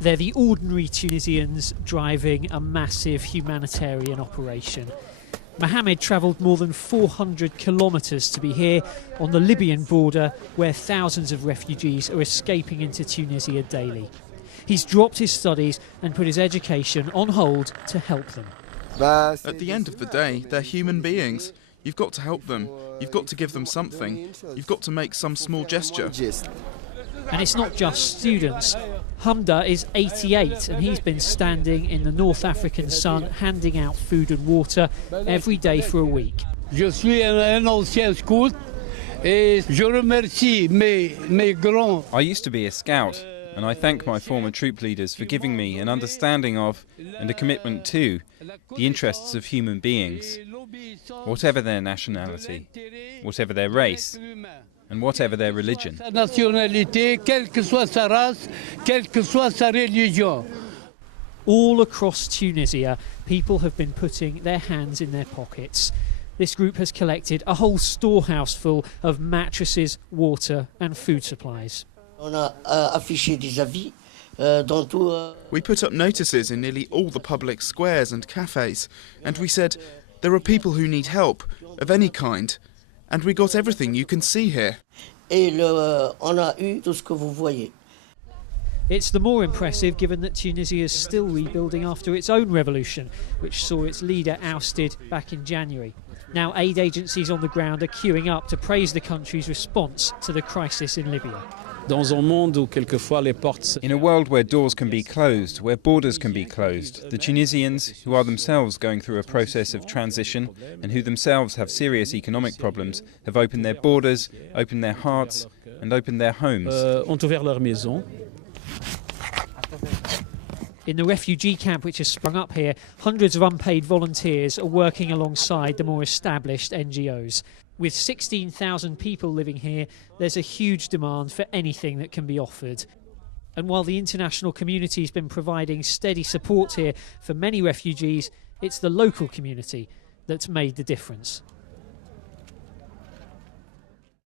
They're the ordinary Tunisians driving a massive humanitarian operation. Mohammed travelled more than 400 kilometres to be here on the Libyan border, where thousands of refugees are escaping into Tunisia daily. He's dropped his studies and put his education on hold to help them. At the end of the day, they're human beings. You've got to help them. You've got to give them something. You've got to make some small gesture. And it's not just students. Hamda is 88 and he's been standing in the North African sun handing out food and water every day for a week. Je suis un ancien scout et je remercie mes grands. I used to be a scout, and I thank my former troop leaders for giving me an understanding of and a commitment to the interests of human beings, whatever their nationality, whatever their race, and whatever their religion. All across Tunisia, people have been putting their hands in their pockets. This group has collected a whole storehouse full of mattresses, water and food supplies. We put up notices in nearly all the public squares and cafes, and we said, there are people who need help, of any kind, and we got everything you can see here. It's the more impressive given that Tunisia is still rebuilding after its own revolution, which saw its leader ousted back in January. Now aid agencies on the ground are queuing up to praise the country's response to the crisis in Libya. In a world where doors can be closed, where borders can be closed, the Tunisians, who are themselves going through a process of transition and who themselves have serious economic problems, have opened their borders, opened their hearts and opened their homes. In the refugee camp which has sprung up here, hundreds of unpaid volunteers are working alongside the more established NGOs. With 16,000 people living here, there's a huge demand for anything that can be offered. And while the international community has been providing steady support here for many refugees, it's the local community that's made the difference.